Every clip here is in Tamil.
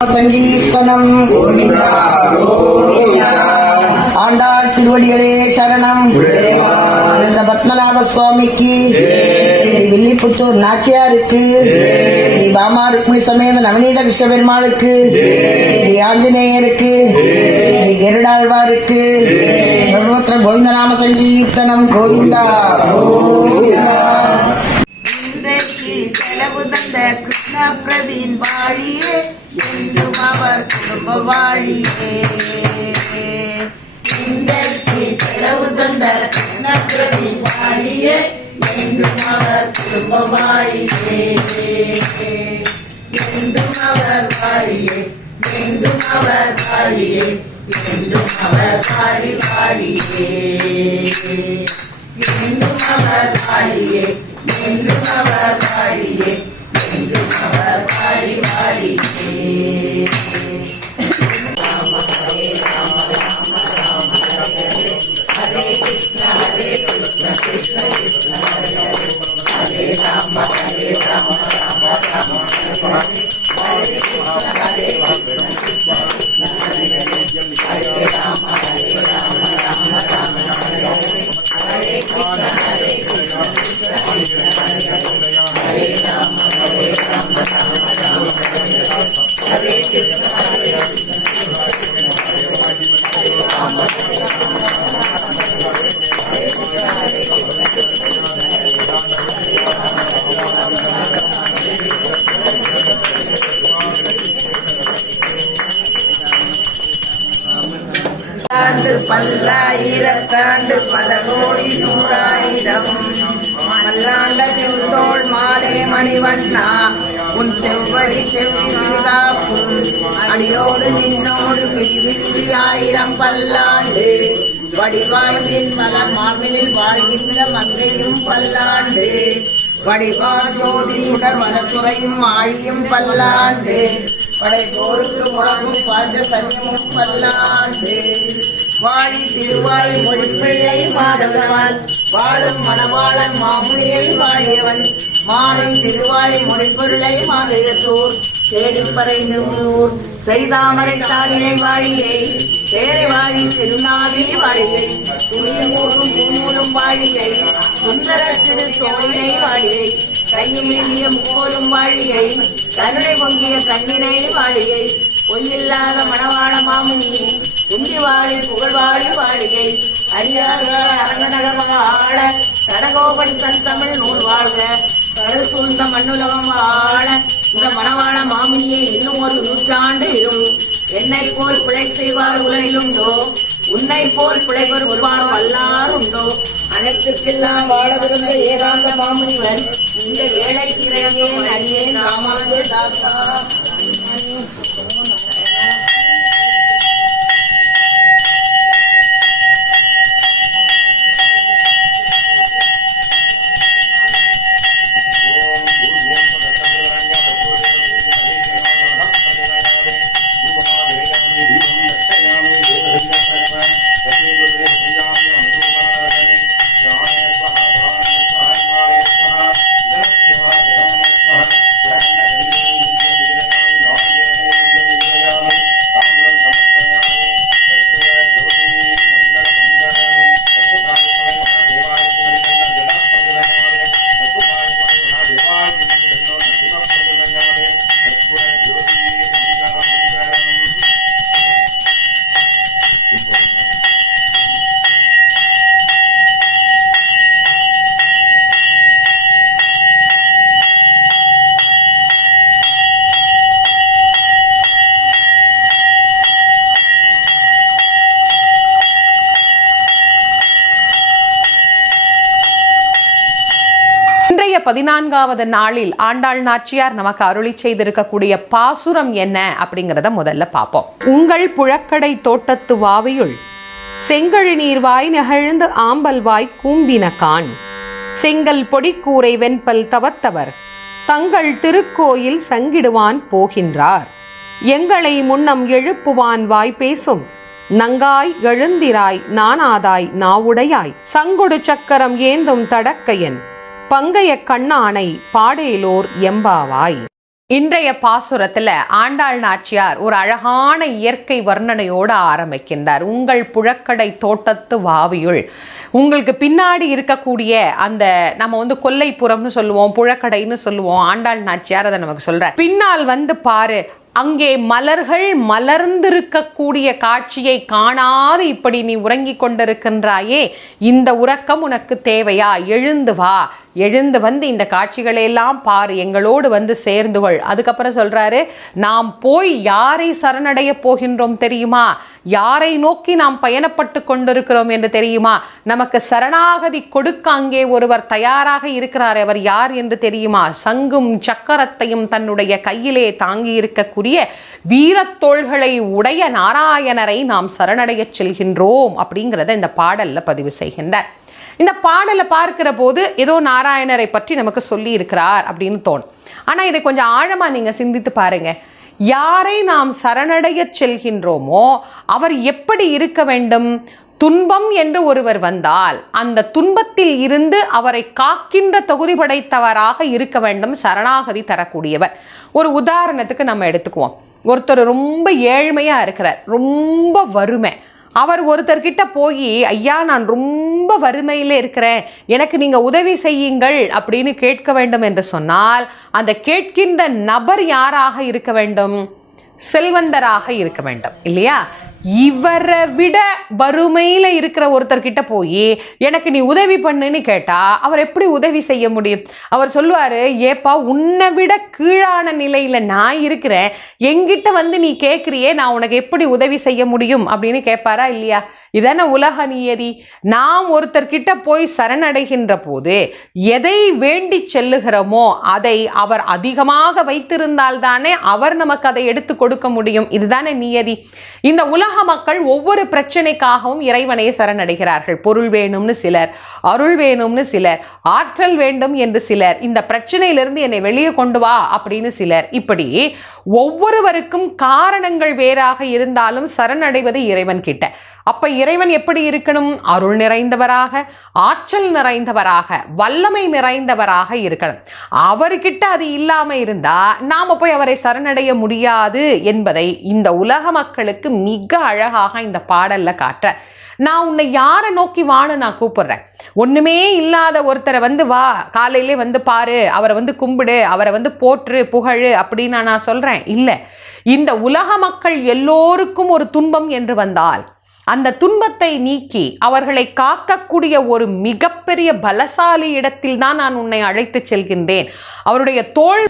சங்கீர்த்தனம் ஆண்டாள் திருவடிகளே சரணம். ஆனந்த பத்மநாப சுவாமிக்கு, வில்லிபுத்தூர் நாச்சியாருக்கு, ஸ்ரீ பாமா ருக்மி சமேத நவநீத கிருஷ்ண பெருமாளுக்கு, ஸ்ரீ ஆஞ்சநேயருக்கு, ஸ்ரீ கருடாழ்வாருக்கு சர்வத்திர கோவிந்தநாம சங்கீர்த்தனம். கோவிந்தா கோவிந்தா. செலவு தந்த கிருஷ்ண பிரவீன் வாழியே, என்றும் அவர் குடும்ப வாழியே. செலவு தந்த கிருஷ்ண பிரவீன் வாழியே, என்றும் அவர் குடும்ப வாழியே. என்றும் அவர் வாழியே, என்றும் அவர் வாழியே, என்றும் அவர் வாழி வாழியே. என்றும் அவர் வாழியே, என்றும் அவர் வாழியே, என்றும் அவர் வாழி வாழியே. ராம ஹரே ராம ராம ராம ஹரே ஹரே கிருஷ்ண கிருஷ்ண கிருஷ்ண ஹரே ஹரே ராம ராம ராம ஹரே ஹரே கிருஷ்ண கிருஷ்ண கிருஷ்ண ஹரே ஹரே ராம ராம ராம ஹரே ஹரே கிருஷ்ண கிருஷ்ண கிருஷ்ண ஹரே ராம ராம ராம ஹரே கிருஷ்ண ஹரே பல்லாயிரத்தாண்டு பல கோடி நூறாயிரம் மல்லாண்டத்தின் தோள் மாலே மணிவண்ணா, உன் செவ்வடி செவ்வி சிறிதாப்பும் அடியோடு நின்னோடு பிரிவின்றி ஆயிரம் பல்லாண்டு வடிவாய்ந்தின் மலர் மார்பினில் வாழ்கின்ற மங்கையும் பல்லாண்டு வடிவார் ஜோதி சுடர் வனத்துறையும் ஆழியும் பல்லாண்டு படைப்போருக்கு முழங்கும் பாஞ்ச சன்யமும் பல்லாண்டு வாழி திருவாய் மொழிப்பிள்ளை மாதவன் வாழும் மணவாளன் மாமுனியை வாழியவன் மாறும் திருவாய் மொழிப்பிள்ளை மாலையத்தூர் தேடிப்பறை நூர் செய்தாமரை தாயினை வாழியை பேரை வாழி திருநாவி வாழியை துணிமூரும் பூமூரும் வாழியை சுந்தர திரு தோழினை வாழியை கையிலேறிய முக்கோலும் வாழியை கருணை பொங்கிய கண்ணினை வாழியை பொய்யில்லாத மணவாள மாமுனி குந்தி வாழி புகழ்வாழி வாழியை அடியார்கள் அரங்கநகர் வாழ கடகோபன் தன் தமிழ் நூல் வாழ்க கடல் சூழ்ந்த மண்ணுலகம் வாழ இந்த மணவாள மாமுனியை இன்னும் ஒரு நூற்றாண்டு இரும். என்னை போல் பிழை செய்வார் உலகிலுண்டோ, உன்னை போல் பிழை வருவார் வல்லார் உண்டோ. அனைத்துக்கெல்லாம் வாழவிருந்த ஏகாந்த மாமுனிவன் இந்த ஏழைக்கு இறையேன் அடியேன் ராமானுஜ தாசா. இன்றைய 14வது நாளில் ஆண்டாள் நாச்சியார் நமக்கு அருளி செய்திருக்கக்கூடிய பாசுரம் என்ன அப்படிங்கிறத முதல்ல பார்ப்போம். உங்கள் புழக்கடை தோட்டத்து வாவியுள் செங்கழி நீர்வாய் நெகிழ்ந்து ஆம்பல் வாய் கூம்பின கான் செங்கல் பொடிக்கூரை வெண்பல் தவத்தவர் தங்கள் திருக்கோயில் சங்கிடுவான் போகின்றார். எங்களை முன்னம் எழுப்புவான் வாய் பேசும் நங்காய் எழுந்திராய் நானாதாய் நாவுடையாய் சங்கொடு சக்கரம் ஏந்தும் தடக்கையன் பங்கைய கண்ணானை பாடேலோர் எம்பாவாய். இன்றைய பாசுரத்துல ஆண்டாள் நாச்சியார் ஒரு அழகான இயற்கை வர்ணனையோடு ஆரம்பிக்கின்றார். உங்கள் புழக்கடை தோட்டத்து வாவியுள், உங்களுக்கு பின்னாடி இருக்கக்கூடிய அந்த நம்ம கொல்லைப்புறம்னு சொல்லுவோம், புழக்கடைன்னு சொல்லுவோம். ஆண்டாள் நாச்சியார் அதை நமக்கு சொல்ற. பின்னால் பாரு, அங்கே மலர்கள் மலர்ந்திருக்கக்கூடிய காட்சியை காணாது இப்படி நீ உறங்கிக் கொண்டிருக்கின்றாயே, இந்த உறக்கம் உனக்கு தேவையா? எழுந்து வா, எழுந்து இந்த காட்சிகளையெல்லாம் பாரு, எங்களோடு சேர்ந்து கொள். அதுக்கப்புறம் சொல்றாரு, நாம் போய் யாரை சரணடைய போகின்றோம் தெரியுமா? யாரை நோக்கி நாம் பயணப்பட்டு கொண்டிருக்கிறோம் என்று தெரியுமா? நமக்கு சரணாகதி கொடுக்க அங்கே ஒருவர் தயாராக இருக்கிறார். அவர் யார் என்று தெரியுமா? சங்கும் சக்கரத்தையும் தன்னுடைய கையிலே தாங்கி இருக்கக்கூடிய வீரத்தோள்களை உடைய நாராயணரை நாம் சரணடைய செல்கின்றோம் அப்படிங்கிறத இந்த பாடல்ல பதிவு செய்கின்றார். இந்த பாடலை பார்க்கிற போது ஏதோ நாராயணரை பற்றி நமக்கு சொல்லி இருக்கிறார் அப்படின்னு தோணும். ஆனா இதை கொஞ்சம் ஆழமா நீங்க சிந்தித்து பாருங்க. யாரை நாம் சரணடைய செல்கின்றோமோ அவர் எப்படி இருக்க வேண்டும்? துன்பம் என்று ஒருவர் வந்தால் அந்த துன்பத்தில் இருந்து அவரை காக்கின்ற தகுதி படைத்தவராக இருக்க வேண்டும், சரணாகதி தரக்கூடியவர். ஒரு உதாரணத்துக்கு நம்ம எடுத்துக்குவோம். ஒருத்தர் ரொம்ப ஏழ்மையா இருக்கிறார், ரொம்ப வறுமை. அவர் ஒருத்தர்கிட்ட போய், ஐயா நான் ரொம்ப வறுமையில் இருக்கிறேன், எனக்கு நீங்கள் உதவி செய்யுங்கள் அப்படின்னு கேட்க வேண்டும் என்று சொன்னால் அந்த கேட்கின்ற நபர் யாராக இருக்க வேண்டும்? செல்வந்தராக இருக்க வேண்டும் இல்லையா? இவரை விட வறுமையில இருக்கிற ஒருத்தர்கிட்ட போய் எனக்கு நீ உதவி பண்ணுன்னு கேட்டா அவர் எப்படி உதவி செய்ய முடியும்? அவர் சொல்லுவாரு, ஏப்பா உன்னை விட கீழான நிலையில நான் இருக்கிறேன், என்கிட்ட நீ கேட்கிறியே, நான் உனக்கு எப்படி உதவி செய்ய முடியும் அப்படின்னு கேட்பாரா இல்லையா? இதான உலக நியதி. நாம் ஒருத்தர்கிட்ட போய் சரணடைகின்ற போது எதை வேண்டி செல்லுகிறோமோ அதை அவர் அதிகமாக வைத்திருந்தால் தானே அவர் நமக்கு அதை எடுத்து கொடுக்க முடியும். இதுதானே நியதி. இந்த உலக மக்கள் ஒவ்வொரு பிரச்சனைக்காகவும் இறைவனை சரணடைகிறார்கள். பொருள் வேணும்னு சிலர், அருள் வேணும்னு சிலர், ஆற்றல் வேண்டும் என்று சிலர், இந்த பிரச்சனையிலிருந்து என்னை வெளியே கொண்டு வா அப்படின்னு சிலர். இப்படி ஒவ்வொருவருக்கும் காரணங்கள் வேறாக இருந்தாலும் சரணடைவது இறைவன் கிட்ட. அப்ப இறைவன் எப்படி இருக்கணும்? அருள் நிறைந்தவராக, ஆற்றல் நிறைந்தவராக, வல்லமை நிறைந்தவராக இருக்கணும். அவர்கிட்ட அது இல்லாம இருந்தா நாம போய் அவரை சரணடைய முடியாது என்பதை இந்த உலக மக்களுக்கு மிக அழகாக இந்த பாடல்ல காட்டுற. நான் உன்னை யாரை நோக்கி வான்னு நான் கூப்பிடுறேன்? ஒண்ணுமே இல்லாத ஒருத்தரை வா, காலையிலே பாரு, அவரை கும்பிடு, அவரை போற்று, புகழு அப்படின்னு நான் சொல்றேன்? இல்லை. இந்த உலக மக்கள் எல்லோருக்கும் ஒரு துன்பம் என்று வந்தால் அந்த துன்பத்தை நீக்கி அவர்களை காக்கக்கூடிய ஒரு மிகப்பெரிய பலசாலி இடத்தில் தான் நான் உன்னை அழைத்து செல்கின்றேன். அவருடைய தோள்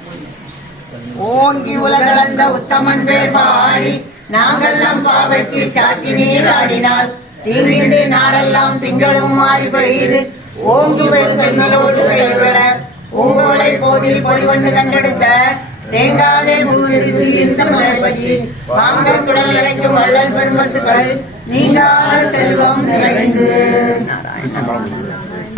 ஓங்கி உலகளந்த உத்தமன் பேர் பாடி நாங்கெல்லாம் பாவைக்கு சாத்தி நீர் ஆடினால் தீங்கின்றி நாடெல்லாம் திங்களும் மாறி பெய்து ஓங்கி சென்னலோடு பெயர்வர உங்களை போதில் பொறிவண்டு கண்டெடுத்த தேங்காதே முன்னிருந்து இந்த மலைப்படி வாங்க குடல் இறைக்கும் வள்ளல் பெருமசுகள் நீங்காத செல்வம் நிறைந்து.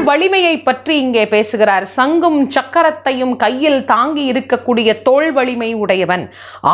வலிமையை பற்றி இங்கே பேசுகிறார். சங்கும் சக்கரத்தையும் கையில் தாங்கி இருக்கக்கூடிய தோள் வலிமை உடையவன்,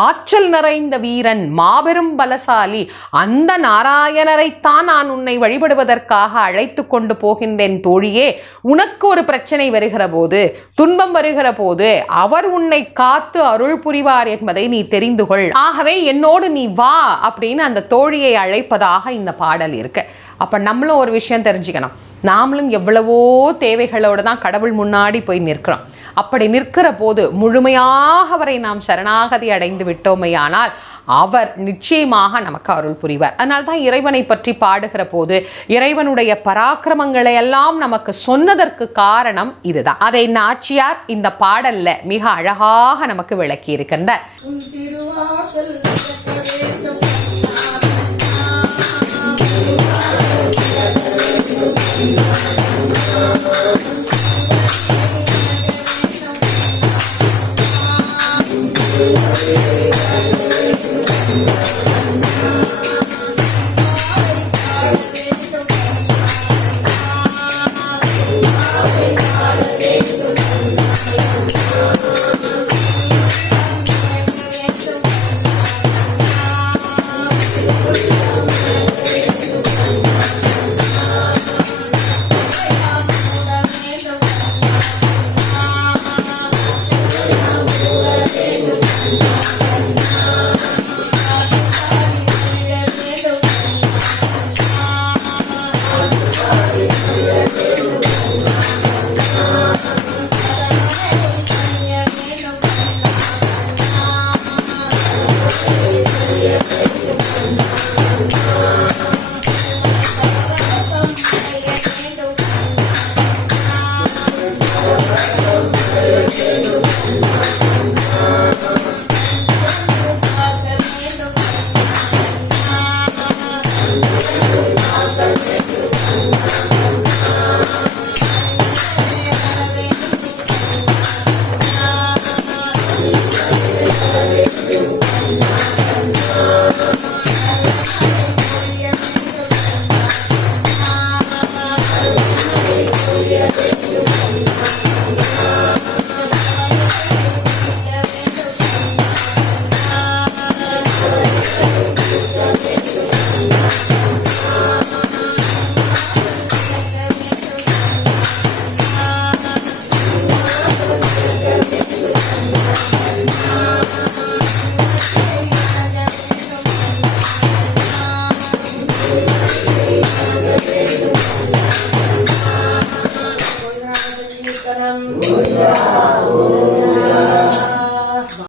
ஆற்றல் நிறைந்த வீரன், மாபெரும் பலசாலி. அந்த நாராயணரைத்தான் நான் உன்னை வழிபடுவதற்காக அழைத்து கொண்டு போகின்றேன் தோழியே. உனக்கு ஒரு பிரச்சனை வருகிற போது, துன்பம் வருகிற போது அவர் உன்னை காத்து அருள் புரிவார் என்பதை நீ தெரிந்து கொள். ஆகவே என்னோடு நீ வா அப்படின்னு அந்த தோழியை அழைப்பதாக இந்த பாடல் இருக்கு. அப்ப நம்மளும் ஒரு விஷயம் தெரிஞ்சுக்கணும். நாமளும் எவ்வளவோ தேவைகளோடு தான் கடவுள் முன்னாடி போய் நிற்கிறோம். அப்படி நிற்கிற போது முழுமையாக அவரை நாம் சரணாகதி அடைந்து விட்டோமையானால் அவர் நிச்சயமாக நமக்கு அருள் புரிவார். அதனால தான் இறைவனை பற்றி பாடுகிற போது இறைவனுடைய பராக்கிரமங்களை எல்லாம் நமக்கு சொன்னதற்கு காரணம் இதுதான். அதை நாச்சியார் இந்த பாடல்ல மிக அழகாக நமக்கு விளக்கி இருக்கின்றார்.